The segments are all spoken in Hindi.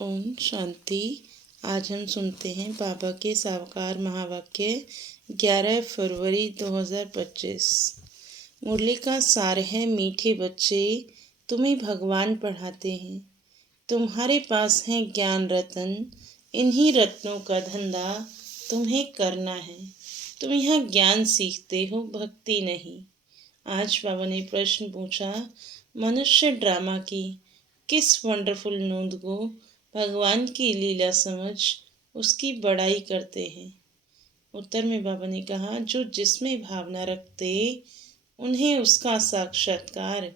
ओम शांति। आज हम सुनते हैं बाबा के साकार महावाक्य 11 फरवरी 2025। मुरली का सार है, मीठे बच्चे तुम्हें भगवान पढ़ाते हैं। तुम्हारे पास है ज्ञान रतन, इन्हीं रत्नों का धंधा तुम्हें करना है। तुम यहाँ ज्ञान सीखते हो, भक्ति नहीं। आज बाबा ने प्रश्न पूछा, मनुष्य ड्रामा की किस वंडरफुल नूंद को भगवान की लीला समझ उसकी बड़ाई करते हैं। उत्तर में बाबा ने कहा, जो जिसमें भावना रखते उन्हें उसका साक्षात्कार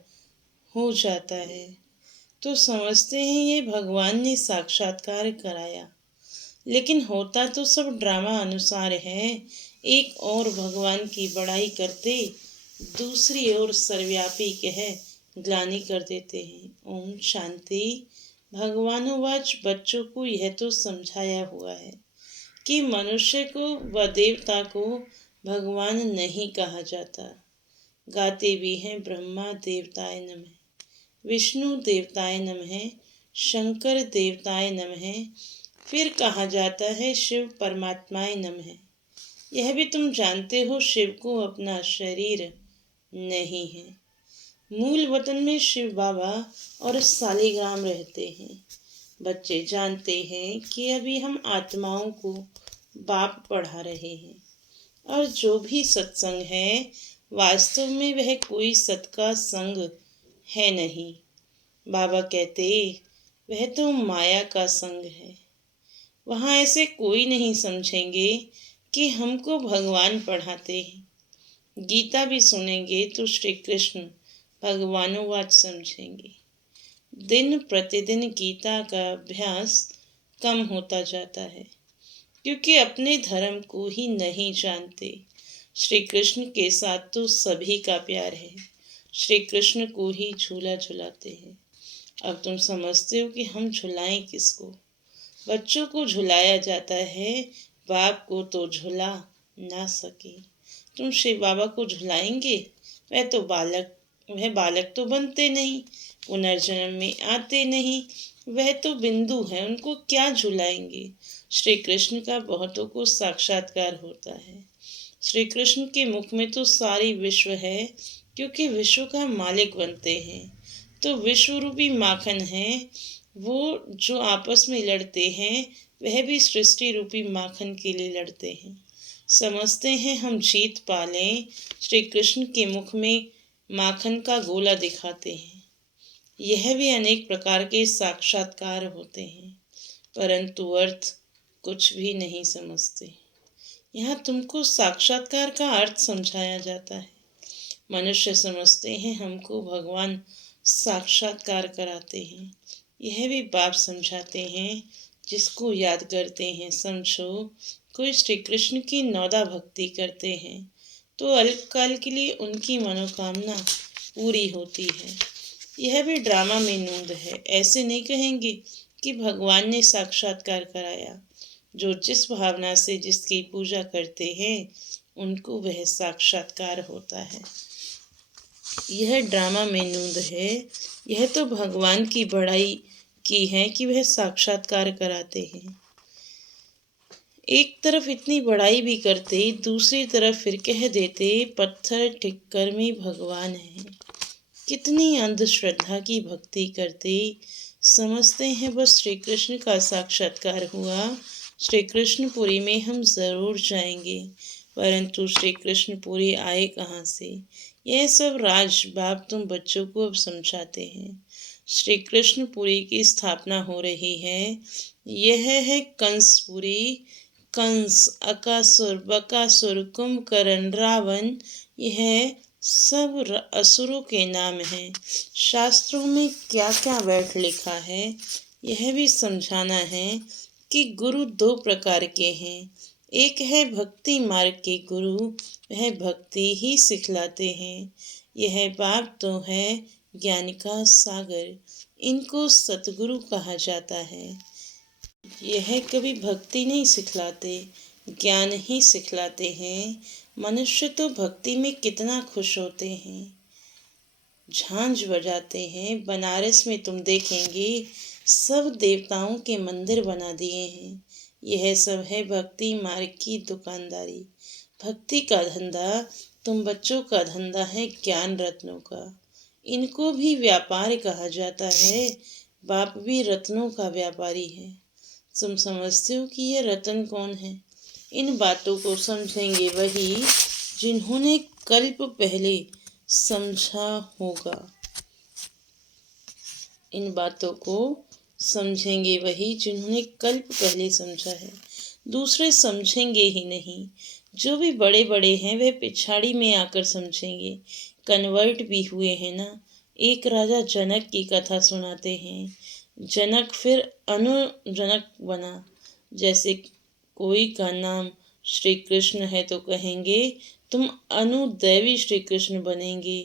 हो जाता है। तो समझते हैं ये भगवान ने साक्षात्कार कराया, लेकिन होता तो सब ड्रामा अनुसार है। एक और भगवान की बड़ाई करते, दूसरी ओर सर्वव्यापी कह ग्लानि कर देते हैं। ओम शांति। भगवानुवाच, बच्चों को यह तो समझाया हुआ है कि मनुष्य को व देवता को भगवान नहीं कहा जाता। गाते भी हैं, ब्रह्मा देवताय नमः, विष्णु देवताय नमः, शंकर देवताय नमः, फिर कहा जाता है शिव परमात्माय नमः। यह भी तुम जानते हो, शिव को अपना शरीर नहीं है। मूल वतन में शिव बाबा और सालिग्राम रहते हैं। बच्चे जानते हैं कि अभी हम आत्माओं को बाप पढ़ा रहे हैं, और जो भी सत्संग है वास्तव में वह कोई सत का संग है नहीं। बाबा कहते वह तो माया का संग है। वहाँ ऐसे कोई नहीं समझेंगे कि हमको भगवान पढ़ाते हैं। गीता भी सुनेंगे तो श्री कृष्ण भगवानुवाच समझेंगे। दिन प्रतिदिन गीता का अभ्यास कम होता जाता है, क्योंकि अपने धर्म को ही नहीं जानते। श्री कृष्ण के साथ तो सभी का प्यार है, श्री कृष्ण को ही झूला झुलाते हैं। अब तुम समझते हो कि हम झुलाएं किसको। बच्चों को झुलाया जाता है, बाप को तो झुला ना सके। तुम शिव बाबा को झुलाएंगे, वह बालक तो बनते नहीं, पुनर्जन्म में आते नहीं। वह तो बिंदु है, उनको क्या झुलाएंगे। श्री कृष्ण का बहुतों को साक्षात्कार होता है। श्री कृष्ण के मुख में तो सारी विश्व है, क्योंकि विश्व का मालिक बनते हैं। तो विश्व रूपी माखन है। वो जो आपस में लड़ते हैं, वह भी सृष्टि रूपी माखन के लिए लड़ते हैं। समझते हैं हम जीत पालें। श्री कृष्ण के मुख में माखन का गोला दिखाते हैं। यह भी अनेक प्रकार के साक्षात्कार होते हैं, परंतु अर्थ कुछ भी नहीं समझते। यहाँ तुमको साक्षात्कार का अर्थ समझाया जाता है। मनुष्य समझते हैं हमको भगवान साक्षात्कार कराते हैं। यह भी बाप समझाते हैं, जिसको याद करते हैं। समझो, कोई श्री कृष्ण की नौदा भक्ति करते हैं तो अल्पकाल के लिए उनकी मनोकामना पूरी होती है। यह भी ड्रामा में नूंद है। ऐसे नहीं कहेंगे कि भगवान ने साक्षात्कार कराया। जो जिस भावना से जिसकी पूजा करते हैं, उनको वह साक्षात्कार होता है। यह ड्रामा में नूंद है। यह तो भगवान की बड़ाई की है कि वह साक्षात्कार कराते हैं। एक तरफ इतनी बड़ाई भी करते, दूसरी तरफ फिर कह देते पत्थर ठिक्कर में भगवान है। कितनी अंधश्रद्धा की भक्ति करते। समझते हैं बस श्री कृष्ण का साक्षात्कार हुआ, श्री कृष्णपुरी में हम जरूर जाएंगे। परंतु श्री कृष्णपुरी आए कहाँ से। यह सब राज बाप तुम बच्चों को अब समझाते हैं। श्री कृष्णपुरी की स्थापना हो रही है। यह है कंसपुरी। कंस, अकासुर, बकासुर, कुंभकर्ण, रावण, यह सब असुरों के नाम हैं। शास्त्रों में क्या क्या बैठ लिखा है, यह भी समझाना है कि गुरु दो प्रकार के हैं। एक है भक्ति मार्ग के गुरु, वह भक्ति ही सिखलाते हैं। यह बाप तो है ज्ञान का सागर, इनको सतगुरु कहा जाता है। यह कभी भक्ति नहीं सिखलाते, ज्ञान ही सिखलाते हैं। मनुष्य तो भक्ति में कितना खुश होते हैं, झांझ बजाते हैं। बनारस में तुम देखेंगे सब देवताओं के मंदिर बना दिए हैं। यह सब है भक्ति मार्ग की दुकानदारी। भक्ति का धंधा तुम बच्चों का धंधा है ज्ञान रत्नों का। इनको भी व्यापार कहा जाता है। बाप भी रत्नों का व्यापारी है। तुम समझते हो कि ये रत्न कौन है? इन बातों को समझेंगे वही जिन्होंने कल्प पहले समझा होगा। इन बातों को समझेंगे वही जिन्होंने कल्प पहले समझा है। दूसरे समझेंगे ही नहीं। जो भी बड़े बड़े हैं वे पिछाड़ी में आकर समझेंगे। कन्वर्ट भी हुए हैं ना। एक राजा जनक की कथा सुनाते हैं। जनक फिर अनुजनक बना। जैसे कोई का नाम श्री कृष्ण है तो कहेंगे तुम अनुदैवी श्री कृष्ण बनेंगे।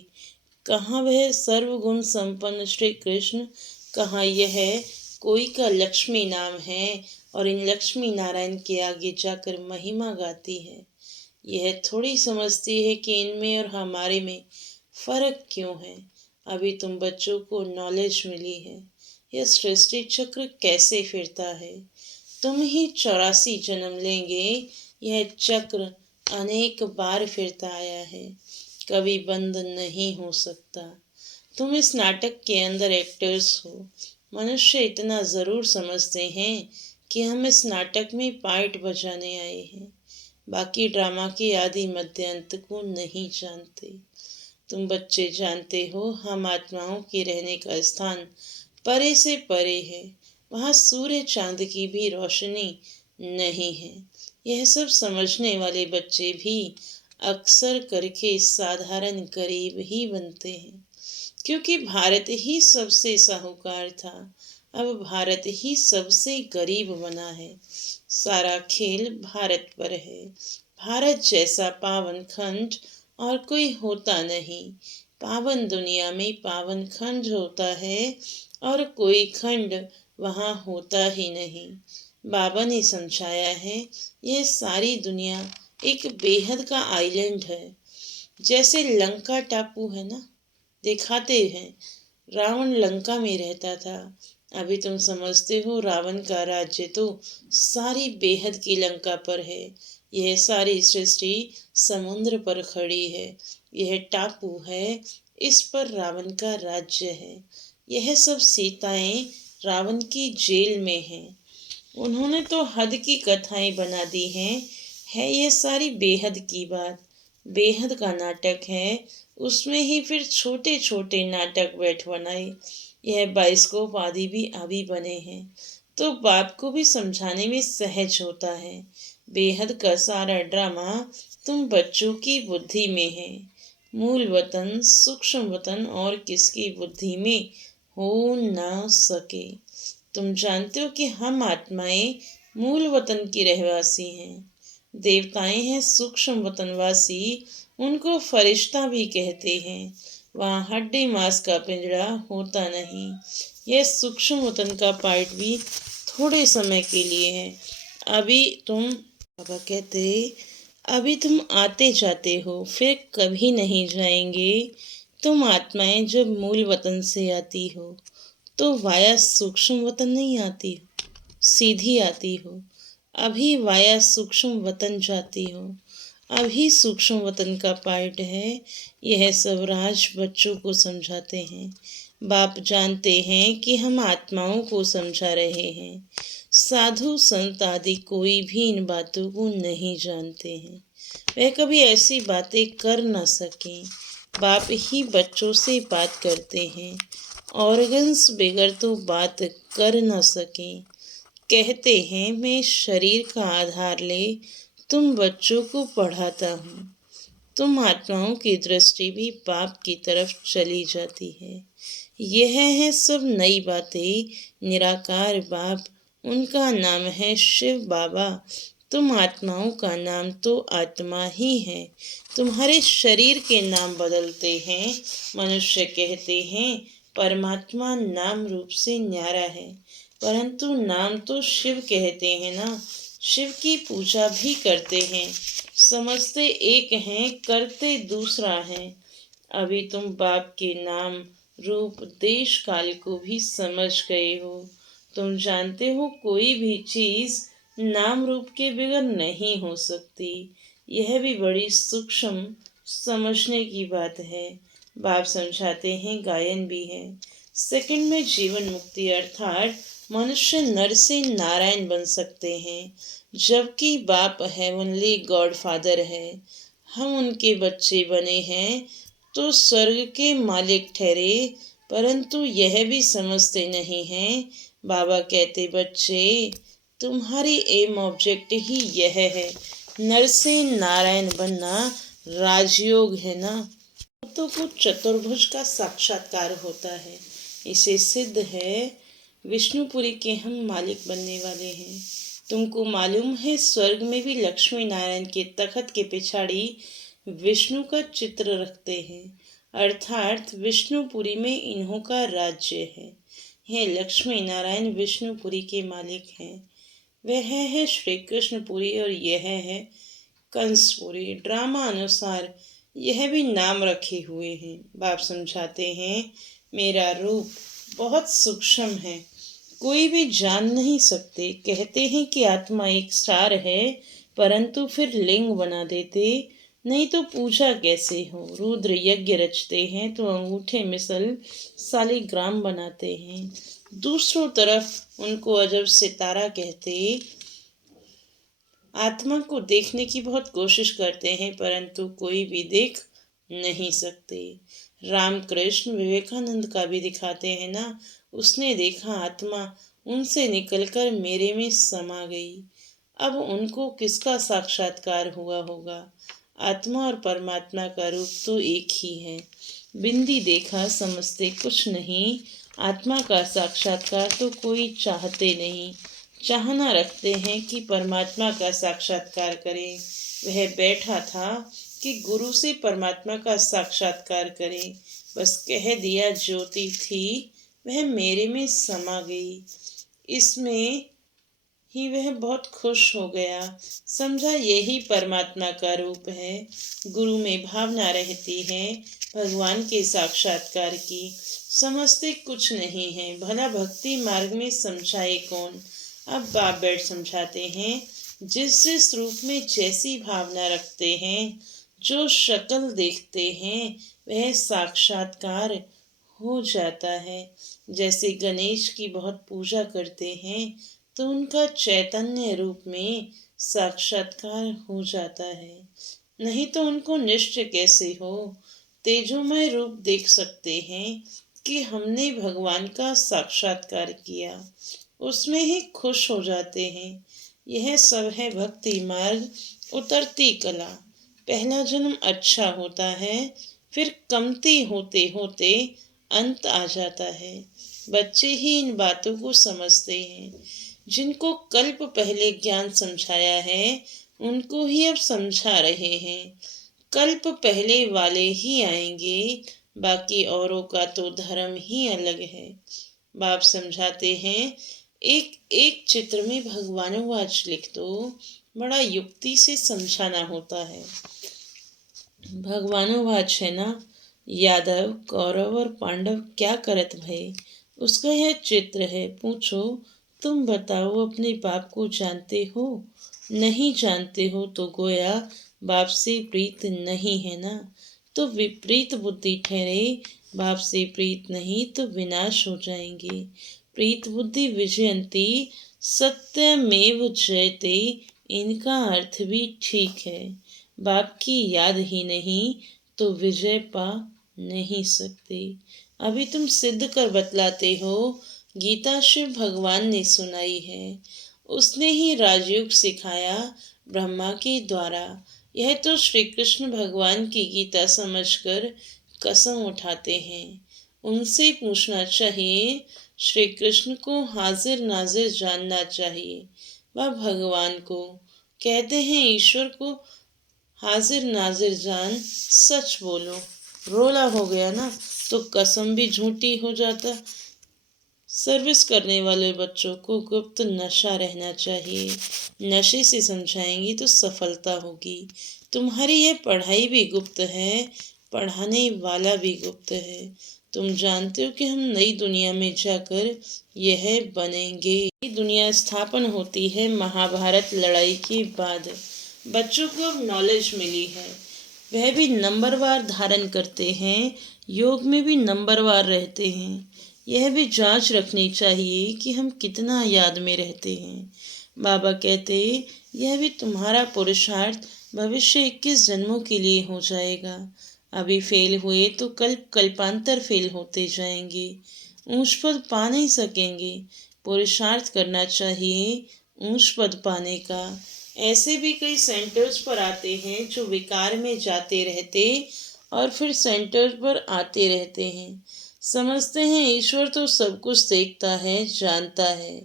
कहाँ वह सर्वगुण संपन्न श्री कृष्ण, कहाँ यह कोई का लक्ष्मी नाम है और इन लक्ष्मी नारायण के आगे जाकर महिमा गाती है। यह थोड़ी समझती है कि इनमें और हमारे में फर्क क्यों है। अभी तुम बच्चों को नॉलेज मिली है यह सृष्टि चक्र कैसे फिरता है। तुम ही 84 जन्म लेंगे। यह चक्र अनेक बार फिरता आया है, कभी बंद नहीं हो सकता। तुम इस नाटक के अंदर एक्टर्स हो। मनुष्य इतना ज़रूर समझते हैं कि हम इस नाटक में पार्ट बजाने आए हैं, बाकी ड्रामा के आदि मध्य अंत को नहीं जानते। तुम बच्चे जानते हो हम आत्माओं के रहने का स्थान परे से परे है। वहाँ सूर्य चांद की भी रोशनी नहीं है। यह सब समझने वाले बच्चे भी अक्सर करके साधारण गरीब ही बनते हैं, क्योंकि भारत ही सबसे साहूकार था, अब भारत ही सबसे गरीब बना है। सारा खेल भारत पर है। भारत जैसा पावन खंड और कोई होता नहीं। पावन दुनिया में पावन खंड होता है और कोई खंड वहाँ होता ही नहीं। बाबा ने समझाया है यह सारी दुनिया एक बेहद का आइलैंड है। जैसे लंका टापू है ना, दिखाते हैं रावण लंका में रहता था। अभी तुम समझते हो रावण का राज्य तो सारी बेहद की लंका पर है। यह सारी सृष्टि समुद्र पर खड़ी है। यह टापू है, इस पर रावण का राज्य है। यह सब सीताएं रावण की जेल में हैं। उन्होंने तो हद की कथाएं बना दी हैं। है ये सारी बेहद की बात। बेहद का नाटक है, उसमें ही फिर छोटे छोटे नाटक बैठ बनाए। यह बाइस्कोप आदि भी अभी बने हैं, तो बाप को भी समझाने में सहज होता है। बेहद का सारा ड्रामा तुम बच्चों की बुद्धि में है। मूल वतन सूक्ष्म वतन और किसकी बुद्धि में हो ना सके। तुम जानते हो कि हम आत्माएं मूल वतन की रहवासी हैं। देवताएं हैं सूक्ष्म वतनवासी, उनको फरिश्ता भी कहते हैं। वहाँ हड्डी मांस का पिंजरा होता नहीं। यह सूक्ष्म वतन का पार्ट भी थोड़े समय के लिए है। अभी तुम बाबा कहते अभी तुम आते जाते हो, फिर कभी नहीं जाएंगे। तुम आत्माएं जब मूल वतन से आती हो तो वाया सूक्ष्म वतन नहीं आती हो, सीधी आती हो। अभी वाया सूक्ष्म वतन जाती हो। अभी सूक्ष्म वतन का पार्ट है। यह सब राज बच्चों को समझाते हैं। बाप जानते हैं कि हम आत्माओं को समझा रहे हैं। साधु संत आदि कोई भी इन बातों को नहीं जानते हैं। वह कभी ऐसी बातें कर न सकें। बाप ही बच्चों से बात करते हैं। ऑर्गन्स बगैर तो बात कर न सकें। कहते हैं मैं शरीर का आधार ले तुम बच्चों को पढ़ाता हूँ। तुम आत्माओं की दृष्टि भी बाप की तरफ चली जाती है। यह है सब नई बातें। निराकार बाप, उनका नाम है शिव बाबा। तुम आत्माओं का नाम तो आत्मा ही है। तुम्हारे शरीर के नाम बदलते हैं। मनुष्य कहते हैं परमात्मा नाम रूप से न्यारा है, परंतु नाम तो शिव कहते हैं ना। शिव की पूजा भी करते हैं। समझते एक हैं, करते दूसरा है। अभी तुम बाप के नाम रूप देश काल को भी समझ गए हो। तुम जानते हो कोई भी चीज नाम रूप के बगैर नहीं हो सकती। यह भी बड़ी सूक्ष्म समझने की बात है। बाप समझाते हैं गायन भी है। सेकंड में जीवन मुक्ति अर्थात मनुष्य नर से नारायण बन सकते हैं, जबकि बाप हेवनली गॉड फादर है। हम उनके बच्चे बने हैं तो स्वर्ग के मालिक ठहरे, परंतु यह भी समझते नहीं हैं। बाबा कहते बच्चे, तुम्हारी एम ऑब्जेक्ट ही यह है, नर से नारायण बनना राजयोग है ना। तो कुछ चतुर्भुज का साक्षात्कार होता है। इसे सिद्ध है विष्णुपुरी के हम मालिक बनने वाले हैं। तुमको मालूम है स्वर्ग में भी लक्ष्मी नारायण के तखत के पिछाड़ी विष्णु का चित्र रखते हैं, अर्थात विष्णुपुरी में इन्हों का राज्य है। यह लक्ष्मी नारायण विष्णुपुरी के मालिक हैं। वह है श्री कृष्णपुरी और यह है कंसपुरी। ड्रामा अनुसार यह भी नाम रखे हुए हैं। बाप समझाते हैं मेरा रूप बहुत सूक्ष्म है, कोई भी जान नहीं सकते। कहते हैं कि आत्मा एक स्टार है, परंतु फिर लिंग बना देते, नहीं तो पूजा कैसे हो। रुद्र यज्ञ रचते हैं तो अंगूठे मिसल सालिग्राम बनाते हैं। दूसरों तरफ उनको अजब सितारा कहते, आत्मा को देखने की बहुत कोशिश करते हैं, परंतु कोई भी देख नहीं सकते। रामकृष्ण विवेकानंद का भी दिखाते हैं ना, उसने देखा आत्मा उनसे निकलकर मेरे में समा गई। अब उनको किसका साक्षात्कार हुआ होगा? आत्मा और परमात्मा का रूप तो एक ही है। बिंदी देखा समझते कुछ नहीं। आत्मा का साक्षात्कार तो कोई चाहते नहीं, चाहना रखते हैं कि परमात्मा का साक्षात्कार करें। वह बैठा था कि गुरु से परमात्मा का साक्षात्कार करें। बस कह दिया ज्योति थी, वह मेरे में समा गई। इसमें ही वह बहुत खुश हो गया। समझा यही परमात्मा का रूप है। गुरु में भावना रहती है भगवान के साक्षात्कार की। समझते कुछ नहीं है। भला भक्ति मार्ग में समझाए कौन? अब बाप बैठ समझाते हैं, जिस जिस रूप में जैसी भावना रखते हैं, जो शक्ल देखते हैं, वह साक्षात्कार हो जाता है। जैसे गणेश की बहुत पूजा करते हैं तो उनका चैतन्य रूप में साक्षात्कार हो जाता है, नहीं तो उनको निश्चय कैसे हो। तेजोमय रूप देख सकते हैं कि हमने भगवान का साक्षात्कार किया, उसमें ही खुश हो जाते हैं। यह सब है भक्ति मार्ग, उतरती कला। पहला जन्म अच्छा होता है, फिर कमती होते होते अंत आ जाता है। बच्चे ही इन बातों को समझते हैं। जिनको कल्प पहले ज्ञान समझाया है, उनको ही अब समझा रहे हैं। कल्प पहले वाले ही आएंगे, बाकी औरों का तो धर्म ही अलग है। बाप समझाते हैं एक एक चित्र में भगवानुवाच लिख दो, बड़ा युक्ति से समझाना होता है। भगवानुवाच है ना, यादव कौरव और पांडव क्या करत भय, उसका यह चित्र है। पूछो तुम बताओ अपने बाप को जानते हो? नहीं जानते हो तो गोया बाप से प्रीत नहीं है ना, तो विपरीत बुद्धि ठहरे। बाप से प्रीत नहीं तो विनाश हो जाएंगे। प्रीत बुद्धि विजयंती सत्यमेव जयते, इनका अर्थ भी ठीक है। बाप की याद ही नहीं तो विजय पा नहीं सकते। अभी तुम सिद्ध कर बतलाते हो। गीता शिव भगवान ने सुनाई है, उसने ही राजयोग सिखाया ब्रह्मा के द्वारा। यह तो श्री कृष्ण भगवान की गीता समझकर कसम उठाते हैं। उनसे पूछना चाहिए, श्री कृष्ण को हाजिर नाजिर जानना चाहिए। वह भगवान को कहते हैं, ईश्वर को हाजिर नाजिर जान, सच बोलो। रोला हो गया ना तो कसम भी झूठी हो जाता। सर्विस करने वाले बच्चों को गुप्त नशा रहना चाहिए। नशे से समझाएंगी तो सफलता होगी। तुम्हारी यह पढ़ाई भी गुप्त है, पढ़ाने वाला भी गुप्त है। तुम जानते हो कि हम नई दुनिया में जाकर यह बनेंगे। ये दुनिया स्थापन होती है महाभारत लड़ाई के बाद। बच्चों को अब नॉलेज मिली है, वह भी नंबरवार धारण करते हैं, योग में भी नंबरवार रहते हैं। यह भी जांच रखनी चाहिए कि हम कितना याद में रहते हैं। बाबा कहते, यह भी तुम्हारा पुरुषार्थ भविष्य 21 जन्मों के लिए हो जाएगा। अभी फेल हुए तो कल कल्पांतर फेल होते जाएंगे, ऊंच पद पा नहीं सकेंगे। पुरुषार्थ करना चाहिए ऊंच पद पाने का। ऐसे भी कई सेंटर्स पर आते हैं जो विकार में जाते रहते और फिर सेंटर पर आते रहते हैं। समझते हैं ईश्वर तो सब कुछ देखता है, जानता है।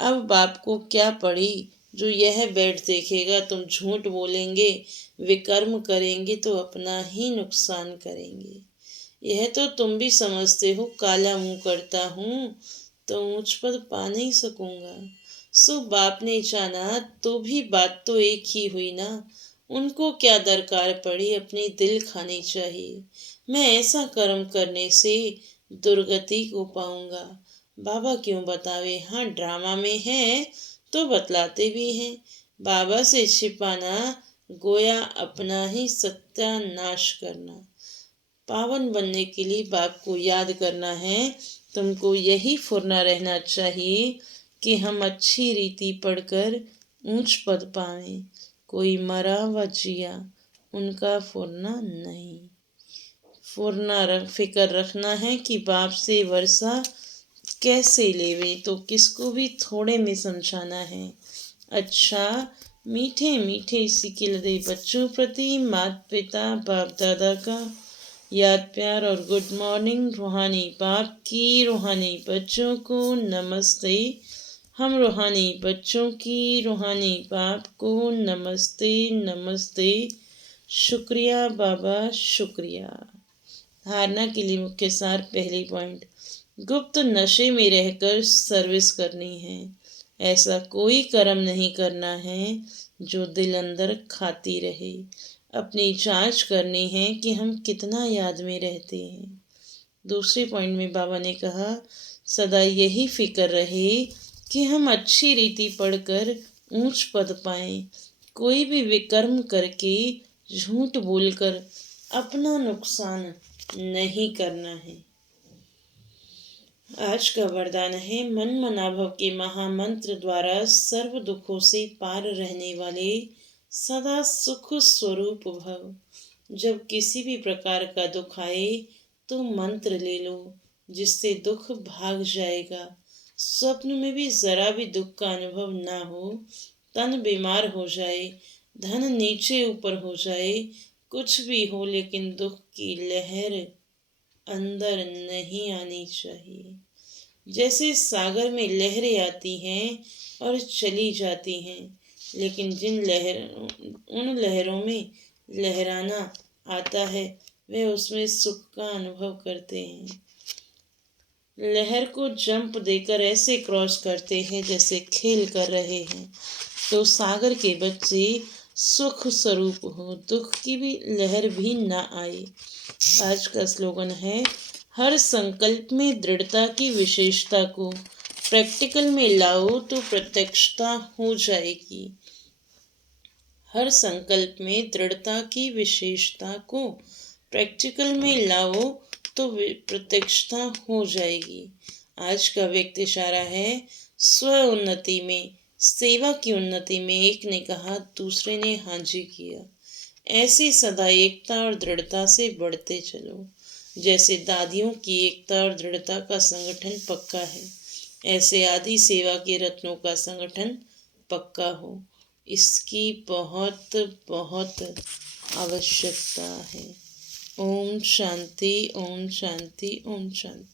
अब बाप को क्या पड़ी जो यह बैठ देखेगा। तुम झूठ बोलेंगे, विकर्म करेंगे तो अपना ही नुकसान करेंगे। यह तो तुम भी समझते हो, काला मुंह करता हूँ तो ऊंच पद पा नहीं सकूंगा। सो बाप ने जाना तो भी बात तो एक ही हुई ना। उनको क्या दरकार पड़ी अपनी दिल खानी चाहिए। मैं ऐसा कर्म करने से दुर्गति को पाऊंगा। बाबा क्यों बतावे, हाँ ड्रामा में है तो बतलाते भी हैं। बाबा से छिपाना गोया अपना ही सत्यानाश करना। पावन बनने के लिए बाप को याद करना है। तुमको यही फुरना रहना चाहिए कि हम अच्छी रीति पढ़कर ऊंच पद पावें। कोई मरा व जिया, उनका फुरना नहीं। फिक्र रखना है कि बाप से वर्षा कैसे लेवे, तो किसको भी थोड़े में समझाना है। अच्छा, मीठे मीठे सिकिलरे बच्चों प्रति माता पिता बाप दादा का याद प्यार और गुड मॉर्निंग। रूहानी बाप की रूहानी बच्चों को नमस्ते। हम रूहानी बच्चों की रूहानी बाप को नमस्ते नमस्ते। शुक्रिया बाबा, शुक्रिया। धारणा के लिए मुख्य सार। पहली पॉइंट, गुप्त नशे में रहकर सर्विस करनी है। ऐसा कोई कर्म नहीं करना है जो दिल अंदर खाती रहे। अपनी जांच करनी है कि हम कितना याद में रहते हैं। दूसरे पॉइंट में बाबा ने कहा, सदा यही फिक्र रहे कि हम अच्छी रीति पढ़कर ऊंच पद पाएं। कोई भी विकर्म करके, झूठ बोलकर अपना नुकसान नहीं करना है। आज का वरदान है, मन मनाभव के महामंत्र द्वारा सर्व दुखों से पार रहने वाले सदा सुख स्वरूप भव। जब किसी भी प्रकार का दुख आए तो मंत्र ले लो, जिससे दुख भाग जाएगा। स्वप्न में भी जरा भी दुख का अनुभव ना हो। तन बीमार हो जाए, धन नीचे ऊपर हो जाए, कुछ भी हो, लेकिन दुख की लहर अंदर नहीं आनी चाहिए। जैसे सागर में लहरें आती हैं और चली जाती हैं, लेकिन उन लहरों में लहराना आता है, वे उसमें सुख का अनुभव करते हैं। लहर को जंप देकर ऐसे क्रॉस करते हैं जैसे खेल कर रहे हैं। तो सागर के बच्चे सुख स्वरूप हो, दुख की भी लहर भी ना आए। आज का स्लोगन है, हर संकल्प में दृढ़ता की विशेषता को प्रैक्टिकल में लाओ तो प्रत्यक्षता हो जाएगी। हर संकल्प में दृढ़ता की विशेषता को प्रैक्टिकल में लाओ तो प्रत्यक्षता हो जाएगी। आज का व्यक्ति इशारा है, स्व उन्नति में, सेवा की उन्नति में एक ने कहा, दूसरे ने हाँ जी किया। ऐसी सदा एकता और दृढ़ता से बढ़ते चलो। जैसे दादियों की एकता और दृढ़ता का संगठन पक्का है, ऐसे आदि सेवा के रत्नों का संगठन पक्का हो। इसकी बहुत बहुत आवश्यकता है। ओम शांति, ओम शांति, ओम शांति।